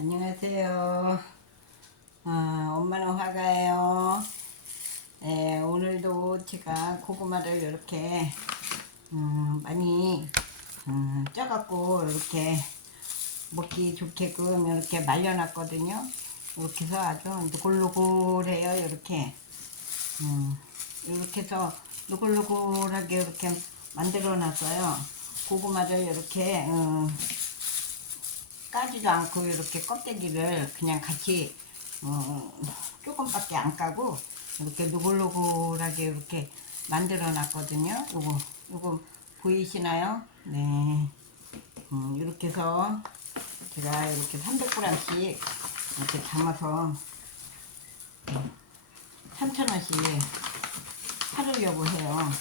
안녕하세요. 아, 엄마는 화가예요. 네, 오늘도 제가 고구마를 이렇게 음, 많이 음, 쪄갖고 이렇게 먹기 좋게끔 이렇게 말려놨거든요. 이렇게 해서 아주 노골노골해요. 이렇게 음, 이렇게 해서 노골노골하게 이렇게 만들어놨어요. 고구마를 이렇게 음, 까지도 않고 이렇게 껍데기를 그냥 같이 어, 조금밖에 안 까고 이렇게 노골노골하게 이렇게 만들어 놨거든요. 요거 요거 보이시나요? 네. 음, 이렇게 해서 제가 이렇게 300g씩 이렇게 담아서 3,000원씩 팔으려고 해요.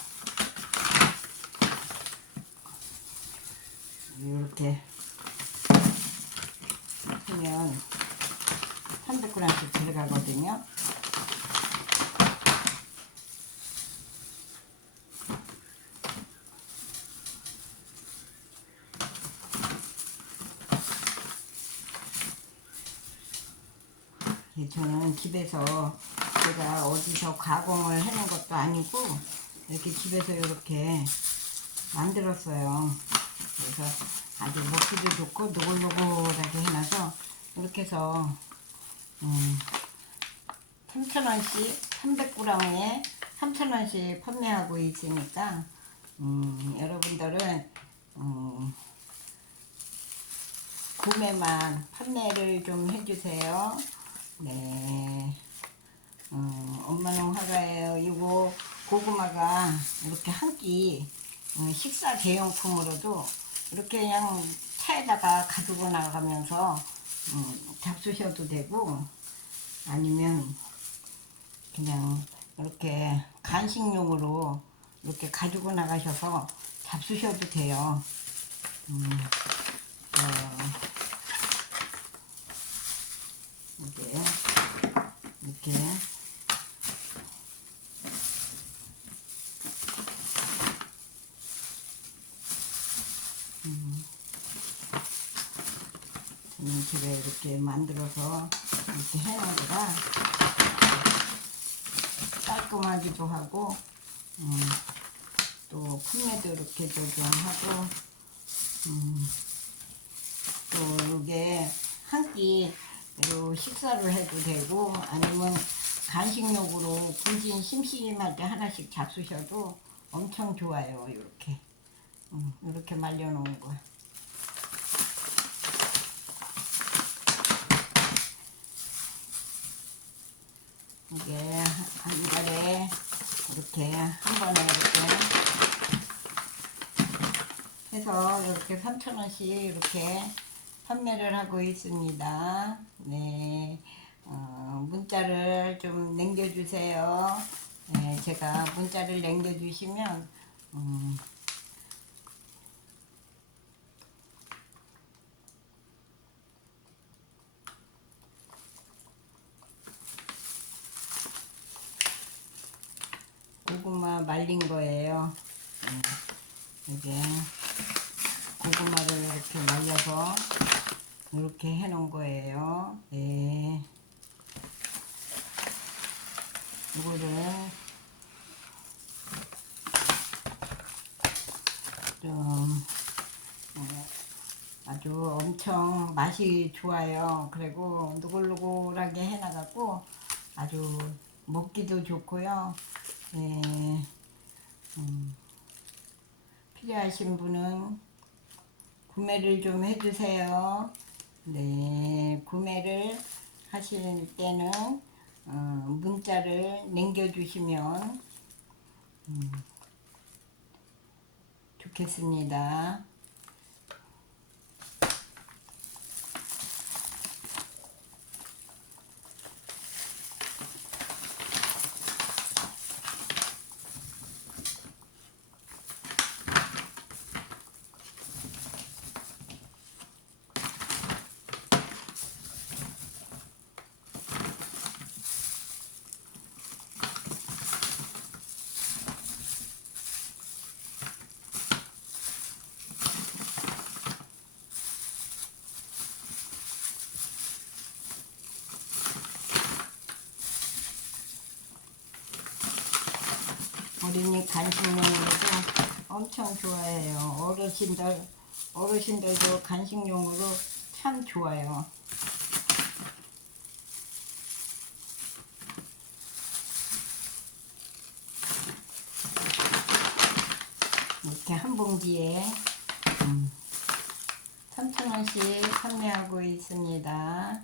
이렇게 하면 300g씩 들어가거든요. 예, 저는 집에서 제가 어디서 가공을 해놓은 것도 아니고 이렇게 집에서 이렇게 만들었어요. 그래서 아주 먹기도 좋고 노골노골하게 해놔서 이렇게 해서 음, 3,000원씩 300g에 3,000원씩 판매하고 있으니까 음, 여러분들은 음, 구매만 판매를 좀 해주세요. 네. 음, 엄마는 화가예요. 이거 고구마가 이렇게 한끼 음, 식사 대용품으로도 이렇게 그냥 차에다가 가지고 나가면서 음, 잡수셔도 되고 아니면 그냥 이렇게 간식용으로 이렇게 가지고 나가셔서 잡수셔도 돼요. 음, 어, 이게 이렇게 저는 제가 이렇게 만들어서 이렇게 해놓은 거라 깔끔하기도 하고 음, 또 판매도 이렇게 좀 하고 음, 또 이게 한끼 식사를 해도 되고 아니면 간식용으로 군신 심심할 때 하나씩 잡수셔도 엄청 좋아요 이렇게. 음, 이렇게 말려놓은 거 이게 한 달에 이렇게 한 번에 이렇게 해서 이렇게 3,000원씩 이렇게 판매를 하고 있습니다. 네. 어, 문자를 좀 남겨주세요. 네, 제가 문자를 남겨주시면, 음, 고구마 말린 거예요. 음, 이게 말려서 이렇게 해 놓은 거예요. 네. 이거를 좀 어, 아주 엄청 맛이 좋아요. 그리고 누글누글하게 해놔갖고 아주 먹기도 좋고요. 네. 음, 필요하신 분은 구매를 좀 해주세요. 네, 구매를 하실 때는 어, 문자를 남겨주시면 음, 좋겠습니다. 어린이 간식용으로도 엄청 좋아해요. 어르신들 어르신들도 간식용으로 참 좋아요. 이렇게 한 봉지에 음, 3,000원씩 판매하고 있습니다.